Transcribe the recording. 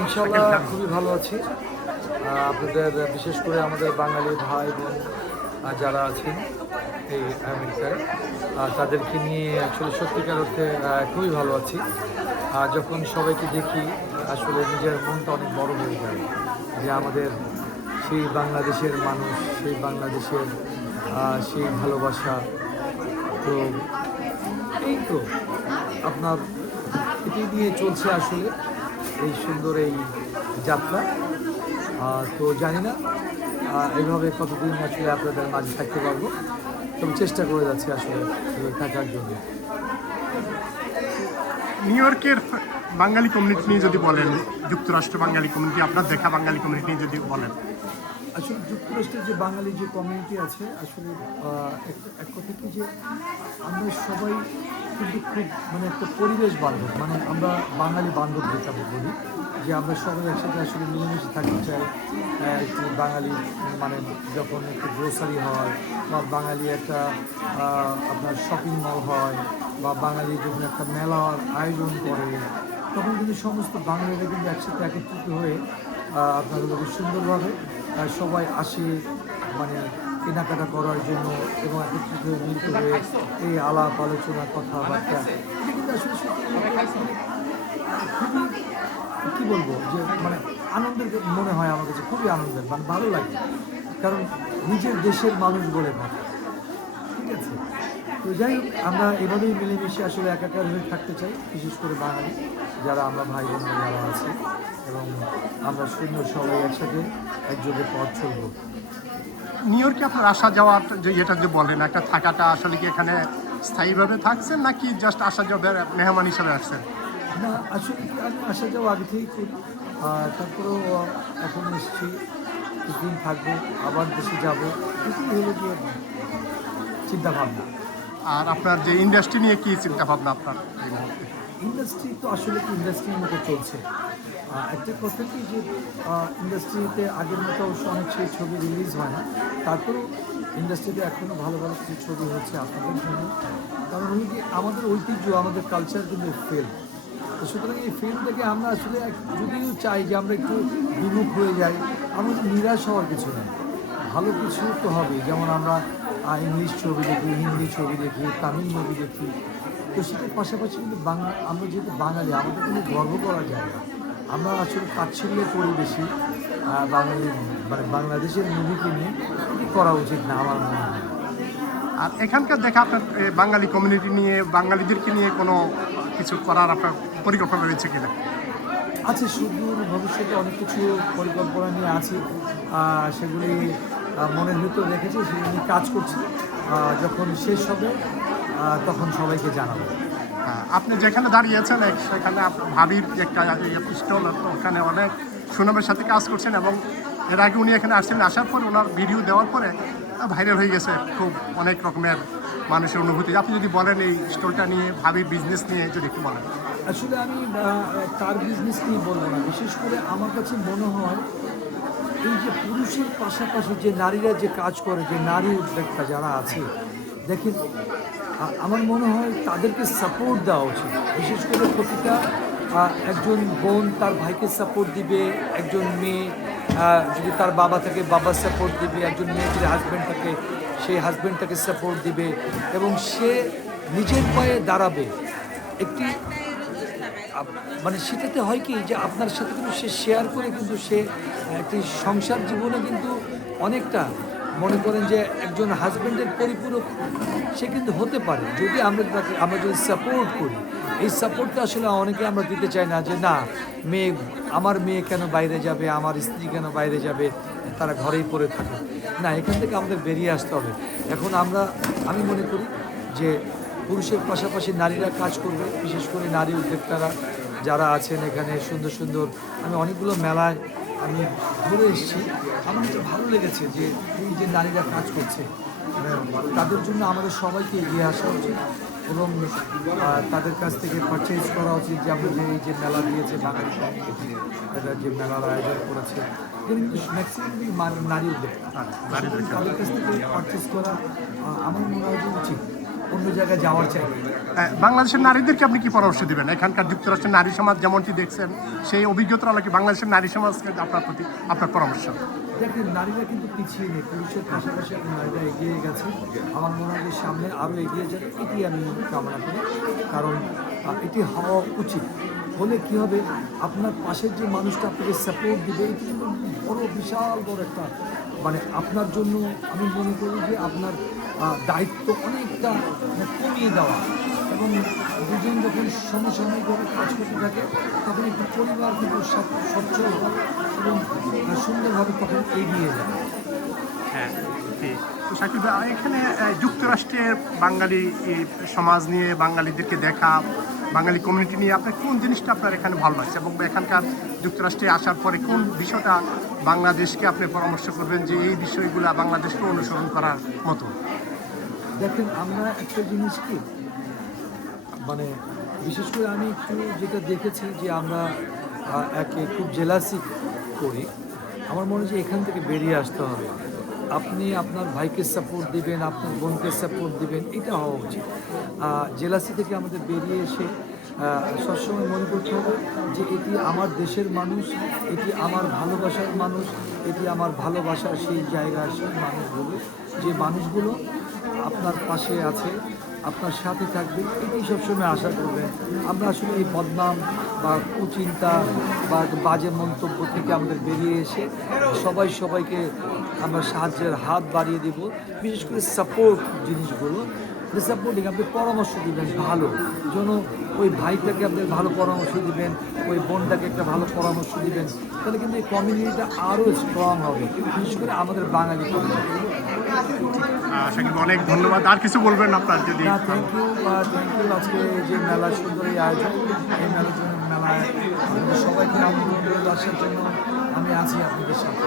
ইনশাল্লাহ খুবই ভালো আছি। আপনাদের বিশেষ করে আমাদের বাঙালি ভাই বোন যারা আছেন এই আমেরিকায়, তাদেরকে নিয়ে আসলে সত্যিকার অর্থে খুবই ভালো আছি। যখন সবাইকে দেখি আসলে নিজের মনটা অনেক বড় হয়ে যায় যে আমাদের সেই বাংলাদেশের মানুষ, সেই বাংলাদেশের সেই ভালোবাসা। তো এই তো আপনার এটি নিয়ে চলছে আসলে এই সুন্দর এই যাত্রা। তো জানি না এইভাবে কতদিন আসলে আপনাদের মাঝে থাকতে পারবো, তবে চেষ্টা করে যাচ্ছি আসলে থাকার জন্য। নিউ ইয়র্কের বাঙালি কমিউনিটি নিয়ে যদি বলেন, যুক্তরাষ্ট্র বাঙালি কমিউনিটি, আপনার দেখা বাঙালি কমিউনিটি নিয়ে যদি বলেন। আসলে যুক্তরাষ্ট্রের যে বাঙালি যে কমিউনিটি আছে আসলে এক কথা কি যে আমরা সবাই কিন্তু খুব মানে একটা পরিবেশ বান্ধব, মানে আমরা বাঙালি বান্ধব যেটা বলি যে আমরা সবাই একসাথে আসলে মিলেমিশে থাকতে চাই। একটু বাঙালি মানে যখন একটু গ্রোসারি হয় বা বাঙালি একটা আপনার শপিং মল হয় বা বাঙালি যখন একটা মেলার আয়োজন করে, তখন কিন্তু সমস্ত বাঙালিরা কিন্তু একসাথে একত্রিত হয়ে আপনার হলো সুন্দরভাবে সবাই আসে মানে কেনাকাটা করার জন্য এবং একত্রিত হয়ে মিলিত হয়ে এই আলাপ আলোচনা কথাবার্তা, এটা কিন্তু আসলে খুবই কী বলবো যে মানে আনন্দের মনে হয় আমার কাছে, খুবই আনন্দের, মানে ভালো লাগে, কারণ নিজের দেশের মানুষ বলে কথা। ঠিক আছে, তো যাই হোক, আমরা এভাবেই মিলেমিশে আসলে একাকার হয়ে থাকতে চাই, বিশেষ করে বাঙালি যারা আমরা ভাই বোন যারা আছি, এবং আমরা সুন্দর সবাই একসাথে একযোগে পথ চলবো। নিউ ইয়র্কে আপনার আসা যাওয়ার যে এটা যে বলেন, একটা থাকাটা আসলে কি এখানে স্থায়ীভাবে থাকছেন নাকি জাস্ট আসা যাওয়ার মেহমান হিসাবে আসছেন? না, আসলে কি আমি আসা যাওয়া আগে থেকেই করি, তারপরেও এখন এসেছি, কিছুদিন থাকবো, আবার দেশে যাবো, কিছুই হলো গিয়ে চিন্তাভাবনা। আর আপনার যে ইন্ডাস্ট্রি নিয়ে কি চিন্তা ভাবনা আপনার এই মুহূর্তে? ইন্ডাস্ট্রি তো আসলে কি ইন্ডাস্ট্রির মতো চলছে। একটা কথা কি যে ইন্ডাস্ট্রিতে আগের মতো অবশ্য অনেক সেই ছবি রিলিজ হয় না, তারপরেও ইন্ডাস্ট্রিতে এখনও ভালো ভালো কিছু ছবি হচ্ছে আপনাদের জন্য, কারণ হলো কি আমাদের ঐতিহ্য, আমাদের কালচার কিন্তু ফিল্ম। তো সুতরাং এই ফিল্ম থেকে আমরা আসলে যদিও চাই যে আমরা একটু বিমুখ হয়ে যাই, আমাদের নিরাশ হওয়ার কিছু নেই, ভালো কিছু তো হবে। যেমন আমরা ইংলিশ ছবি দেখি, হিন্দি ছবি দেখি, তামিল মুভি দেখি, তো সেটার পাশাপাশি কিন্তু বাংলা, আমরা যেহেতু বাঙালি আমাদের কিন্তু গর্ব করা যায় না, আমরা আসলে তাচ্ছিল্য করি বেশি বাঙালি মানে বাংলাদেশের মুভিকে নিয়ে, এটি করা উচিত না আমার মনে হয়। আর এখানকার দেখা আপনার বাঙালি কমিউনিটি নিয়ে, বাঙালিদেরকে নিয়ে কোনো কিছু করার আপনার পরিকল্পনা রয়েছে কিনা? আছে, সুদূর ভবিষ্যতে অনেক কিছু পরিকল্পনা নিয়ে আছে, সেগুলি মনের ভিতর রেখেছি, সেগুলি নিয়ে কাজ করছি, যখন শেষ হবে তখন সবাইকে জানাবো। আপনি যেখানে দাঁড়িয়ে আছেন সেখানে আপনার ভাবির যে একটা স্টল, ওখানে অনেক সুনামের সাথে কাজ করছেন, এবং এর আগে উনি এখানে আসছিলেন, আসার পর ওনার ভিডিও দেওয়ার পরে ভাইরাল হয়ে গেছে, খুব অনেক রকমের মানুষের অনুভূতি। আপনি যদি বলেন এই স্টলটা নিয়ে, ভাবির বিজনেস নিয়ে যদি একটু বলেন। আসলে আমি তার বিজনেস নিয়ে বলবো না, বিশেষ করে আমার কাছে মনে হয় এই যে পুরুষের পাশাপাশি যে নারীরা যে কাজ করে, যে নারী উদ্যোক্তা যারা আছে, দেখেন আমার মনে হয় তাদেরকে সাপোর্ট দেওয়া উচিত। বিশেষ করে প্রতিটা একজন বোন তার ভাইকে সাপোর্ট দিবে, একজন মেয়ে যদি তার বাবা থাকে বাবার সাপোর্ট দিবে, একজন মেয়ে যদি হাজব্যান্ড থাকে সেই হাজব্যান্ডটাকে সাপোর্ট দিবে, এবং সে নিজের পায়ে দাঁড়াবে। একটি মানে সেটাতে হয় কি যে আপনার সাথে কিন্তু সে শেয়ার করে কিন্তু সে একটি সংসার জীবনে কিন্তু অনেকটা মনে করেন যে একজন হাজব্যান্ডের পরিপূরক সে কিন্তু হতে পারে, যদি আমরা যদি সাপোর্ট করি। এই সাপোর্টটা আসলে অনেকে আমরা দিতে চাই না, যে না আমার মেয়ে কেন বাইরে যাবে, আমার স্ত্রী কেন বাইরে যাবে, তারা ঘরেই পড়ে থাকে। না, এখান থেকে আমাদের বেরিয়ে আসতে হবে। এখন আমি মনে করি যে পুরুষের পাশাপাশি নারীরা কাজ করবে, বিশেষ করে নারী উদ্যোক্তারা যারা আছেন এখানে সুন্দর সুন্দর, আমি অনেকগুলো মেলায় আমি ঘুরে এসেছি, আমার কাছে ভালো লেগেছে যে এই যে নারীরা কাজ করছে, তাদের জন্য আমাদের সবাইকে এগিয়ে আসা উচিত এবং তাদের কাছ থেকে পারচেজ করা উচিত। যে আমরা এই যে মেলা দিয়েছে বাঙালি কমিউনিটি, যে মেলার আয়োজন করেছে, কিন্তু ম্যাক্সিমাম নারী উদ্যোক্তা, তাদের কাছ থেকে পারচেজ করা আমার মনে হয় যে উচিত। অন্য জায়গায় যাওয়ার চাই। বাংলাদেশের নারীদেরকে আপনি কি পরামর্শ দিবেন? এখানকার যুক্তরাষ্ট্রের নারী সমাজ যেমনটি দেখছেন সেই অভিজ্ঞতা আলোকে বাংলাদেশের নারী সমাজকে আপনার প্রতি আপনার পরামর্শ। দেখেন, নারীরা কিন্তু পিছিয়ে নেই, পুরুষের পাশাপাশি এখন নারীরা এগিয়ে গেছে। আমার মনে হয় যে সামনে আরও এগিয়ে যাবে, এটি আমি কামনা করি। কারণ এটি হওয়া উচিত। হলে কী হবে, আপনার পাশের যে মানুষটা আপনাকে সাপোর্ট দিবে, এটি কিন্তু বড় বিশাল বড় একটা মানে আপনার জন্য আমি মনে করি যে আপনার দায়িত্ব অনেকটা কমিয়ে দেওয়া। এবং দুজন যখন সমসাময়িকভাবে কাজ করতে থাকে তখন একটি পরিবার কিন্তু সচ্ছল হয় এবং সুন্দরভাবে তখন এগিয়ে যায়। হ্যাঁ, ঠিক। তো শাকিব ভাই, এখানে যুক্তরাষ্ট্রের বাঙালি সমাজ নিয়ে, বাঙালিদেরকে দেখা, বাঙালি কমিউনিটি নিয়ে আপনার কোন জিনিসটা আপনার এখানে ভালো লাগছে, এবং এখানকার যুক্তরাষ্ট্রে আসার পরে কোন বিষয়টা বাংলাদেশকে আপনি পরামর্শ করবেন যে এই বিষয়গুলো বাংলাদেশকে অনুসরণ করার মতো? দেখেন, আমরা একটা জিনিস কি মানে বিশেষ করে আমি একটু যেটা দেখেছি যে আমরা একে খুব জেলাসি করি। আমার মনে হয় যে এখান থেকে বেরিয়ে আসতে হবে। আপনি আপনার ভাইকে সাপোর্ট দিবেন, আপনার বোনকে সাপোর্ট দিবেন, এটা হওয়া উচিত। জেলাসি থেকে আমাদের বেরিয়ে এসে সবসময় মনে করতে হবে যে এটি আমার দেশের মানুষ, এটি আমার ভালোবাসার মানুষ, এটি আমার ভালোবাসার সেই জায়গা, সেই মানুষগুলো, যে মানুষগুলো আপনার পাশে আছে, আপনার সাথে থাকবে, এটি সবসময় আশা করবেন। আমরা আসলে এই বদনাম বা কুচিন্তা বা বাজে মন্তব্য থেকে আমাদের বেরিয়ে এসে সবাই সবাইকে আমরা সাহায্যের হাত বাড়িয়ে দেব। বিশেষ করে সাপোর্ট জিনিসগুলো, সাপোর্টিং, আপনি পরামর্শ দিবেন ভালো, যেন ওই ভাইটাকে আপনি ভালো পরামর্শ দিবেন, ওই বোনটাকে একটা ভালো পরামর্শ দিবেন, তাহলে কিন্তু এই কমিউনিটিটা আরও স্ট্রং হবে, বিশেষ করে আমাদের বাঙালি কমিউনিটি। শাকিব, অনেক ধন্যবাদ। আর কিছু বলবেন আপনার যদি? Thank you. আজকে যে মেলা, সুন্দর এই আয়োজন, এই মেলার জন্য, মেলায় আমাদের সবাইকে আমন্ত্রণ করে আসার জন্য আমি আছি আপনাদের সাথে।